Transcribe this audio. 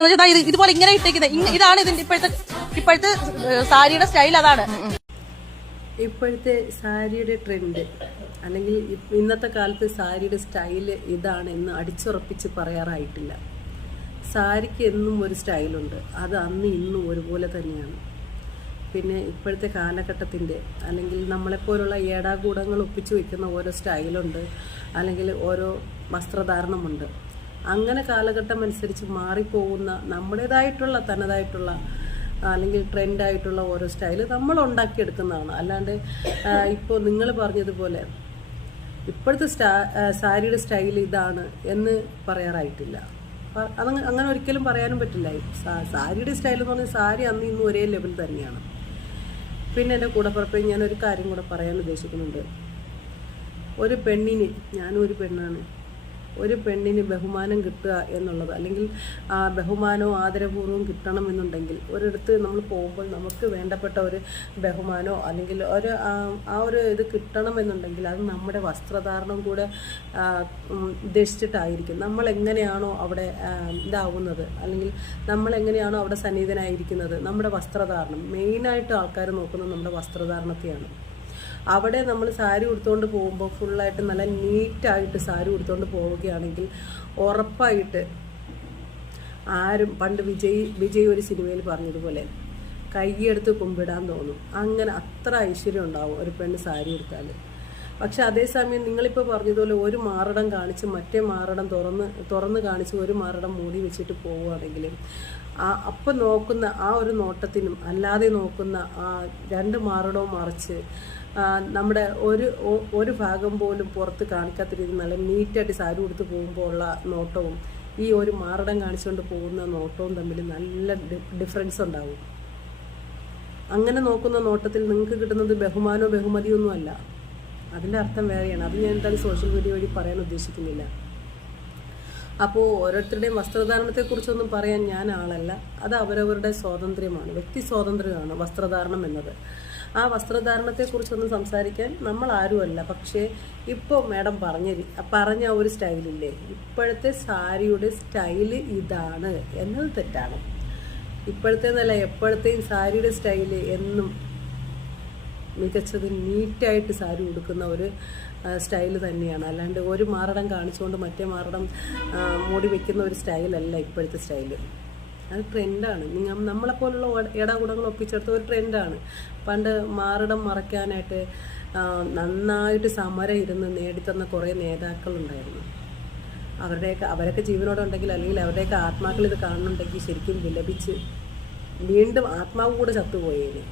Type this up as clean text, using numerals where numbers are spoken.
ഇതുപോലെ ഇങ്ങനെ ഇട്ടേക്കുന്നത് ഇതാണ് ഇതിന്റെ ഇപ്പോഴത്തെ സാരിയുടെ സ്റ്റൈൽ. അതാണ് ഇപ്പോഴത്തെ സാരിയുടെ ട്രെൻഡ്, അല്ലെങ്കിൽ ഇന്നത്തെ കാലത്ത് സാരിയുടെ സ്റ്റൈല് ഇതാണ് എന്ന് അടിച്ചുറപ്പിച്ച് പറയാറായിട്ടില്ല. സാരിക്ക് എന്നും ഒരു സ്റ്റൈലുണ്ട്, അത് അന്ന് ഇന്നും ഒരുപോലെ തന്നെയാണ്. പിന്നെ ഇപ്പോഴത്തെ കാലഘട്ടത്തിൻ്റെ അല്ലെങ്കിൽ നമ്മളെപ്പോലുള്ള ഏടാകൂടങ്ങൾ ഒപ്പിച്ച് വയ്ക്കുന്ന ഓരോ സ്റ്റൈലുണ്ട്, അല്ലെങ്കിൽ ഓരോ വസ്ത്രധാരണമുണ്ട്. അങ്ങനെ കാലഘട്ടം അനുസരിച്ച് മാറിപ്പോകുന്ന നമ്മുടേതായിട്ടുള്ള തനതായിട്ടുള്ള അല്ലെങ്കിൽ ട്രെൻഡായിട്ടുള്ള ഓരോ സ്റ്റൈല് നമ്മൾ ഉണ്ടാക്കിയെടുക്കുന്നതാണ്. അല്ലാണ്ട് ഇപ്പോൾ നിങ്ങൾ പറഞ്ഞതുപോലെ ഇപ്പോഴത്തെ സാരിയുടെ സ്റ്റൈൽ ഇതാണ് എന്ന് പറയാറായിട്ടില്ല. അങ്ങനെ ഒരിക്കലും പറയാനും പറ്റില്ല. സാരിയുടെ സ്റ്റൈൽ എന്ന് പറഞ്ഞാൽ സാരി അന്ന് ഇന്നും ഒരേ ലെവൽ തന്നെയാണ്. പിന്നെ എൻ്റെ കൂടപ്പുറപ്പെ ഞാനൊരു കാര്യം കൂടെ പറയാൻ ഉദ്ദേശിക്കുന്നുണ്ട്. ഒരു പെണ്ണിന്, ഞാനും ഒരു പെണ്ണാണ്, ഒരു പെണ്ണിന് ബഹുമാനം കിട്ടുക എന്നുള്ളത്, അല്ലെങ്കിൽ ബഹുമാനവും ആദരപൂർവ്വം കിട്ടണം എന്നുണ്ടെങ്കിൽ ഒരിടത്ത് നമ്മൾ പോകുമ്പോൾ നമുക്ക് വേണ്ടപ്പെട്ട ഒരു ബഹുമാനമോ അല്ലെങ്കിൽ ഒരു ഇത് കിട്ടണം എന്നുണ്ടെങ്കിൽ അത് നമ്മുടെ വസ്ത്രധാരണം കൂടെ ഉദ്ദേശിച്ചിട്ടായിരിക്കും. നമ്മൾ എങ്ങനെയാണോ അവിടെ ഇതാവുന്നത്, അല്ലെങ്കിൽ നമ്മൾ എങ്ങനെയാണോ അവിടെ സന്നിഹിതനായിരിക്കുന്നത്, നമ്മുടെ വസ്ത്രധാരണം മെയിനായിട്ട് ആൾക്കാർ നോക്കുന്നത് നമ്മുടെ വസ്ത്രധാരണത്തെയാണ്. അവിടെ നമ്മൾ സാരി ഉടുത്തുകൊണ്ട് പോകുമ്പോൾ ഫുള്ളായിട്ട് നല്ല നീറ്റായിട്ട് സാരി ഉടുത്തുകൊണ്ട് പോവുകയാണെങ്കിൽ ഉറപ്പായിട്ട് ആരും, പണ്ട് വിജയ് ഒരു സിനിമയിൽ പറഞ്ഞതുപോലെ കൈയെടുത്ത് കുമ്പിടാൻ തോന്നും. അങ്ങനെ അത്ര ഐശ്വര്യം ഉണ്ടാവും ഒരു പെണ്ണ് സാരി ഉടുത്താൽ. പക്ഷെ അതേസമയം നിങ്ങളിപ്പോൾ പറഞ്ഞതുപോലെ ഒരു മാറടം കാണിച്ച് മറ്റേ മാറടം തുറന്ന് കാണിച്ച് ഒരു മാറടം മൂടി വെച്ചിട്ട് പോവുകയാണെങ്കിൽ അപ്പം നോക്കുന്ന ഒരു നോട്ടത്തിനും അല്ലാതെ നോക്കുന്ന രണ്ട് മാറടവും മറിച്ച് നമ്മുടെ ഒരു ഭാഗം പോലും പുറത്ത് കാണിക്കാത്ത രീതിയിൽ നല്ല നീറ്റായിട്ട് സാരി ഉടുത്ത് പോകുമ്പോൾ ഉള്ള നോട്ടവും ഈ ഒരു മാറടം കാണിച്ചുകൊണ്ട് പോകുന്ന നോട്ടവും തമ്മിൽ നല്ല ഡിഫറൻസ് ഉണ്ടാവും. അങ്ങനെ നോക്കുന്ന നോട്ടത്തിൽ നിങ്ങൾക്ക് കിട്ടുന്നത് ബഹുമാനോ ബഹുമതിയൊന്നും അല്ല, അതിൻ്റെ അർത്ഥം വേറെയാണ്. അത് ഞാൻ എന്തായാലും സോഷ്യൽ മീഡിയ വഴി പറയാൻ ഉദ്ദേശിക്കുന്നില്ല. അപ്പോൾ ഓരോരുത്തരുടെയും വസ്ത്രധാരണത്തെക്കുറിച്ചൊന്നും പറയാൻ ഞാൻ ആളല്ല. അത് അവരവരുടെ സ്വാതന്ത്ര്യമാണ്, വ്യക്തി സ്വാതന്ത്ര്യമാണ് വസ്ത്രധാരണം എന്നത്. ആ വസ്ത്രധാരണത്തെക്കുറിച്ചൊന്നും സംസാരിക്കാൻ നമ്മൾ ആരുമല്ല. പക്ഷേ ഇപ്പോൾ മാഡം പറഞ്ഞ ഒരു സ്റ്റൈലില്ലേ, ഇപ്പോഴത്തെ സാരിയുടെ സ്റ്റൈല് ഇതാണ് എന്നത് തെറ്റാണ്. ഇപ്പോഴത്തെ നല്ല എപ്പോഴത്തെയും സാരിയുടെ സ്റ്റൈല് എന്നും മികച്ചത് നീറ്റായിട്ട് സാരി ഉടുക്കുന്ന ഒരു സ്റ്റൈല് തന്നെയാണ്. അല്ലാണ്ട് ഒരു മാറടം കാണിച്ചുകൊണ്ട് മറ്റേ മാറടം മൂടി വയ്ക്കുന്ന ഒരു സ്റ്റൈലല്ല ഇപ്പോഴത്തെ സ്റ്റൈല്. അത് ട്രെൻഡാണ്. നമ്മളെപ്പോലുള്ള ഇടകൂടങ്ങൾ ഒപ്പിച്ചെടുത്ത ഒരു ട്രെൻഡാണ്. പണ്ട് മാറിടം മറയ്ക്കാനായിട്ട് നന്നായിട്ട് സമരം ഇരുന്ന് നേടിത്തന്ന കുറേ നേതാക്കളുണ്ടായിരുന്നു. അവരൊക്കെ ജീവനോടെ ഉണ്ടെങ്കിൽ, അല്ലെങ്കിൽ അവരുടെയൊക്കെ ആത്മാക്കൾ ഇത് കാണുന്നുണ്ടെങ്കിൽ ശരിക്കും വിലപിച്ച് വീണ്ടും ആത്മാവ് കൂടെ ചത്തുപോയേനെ.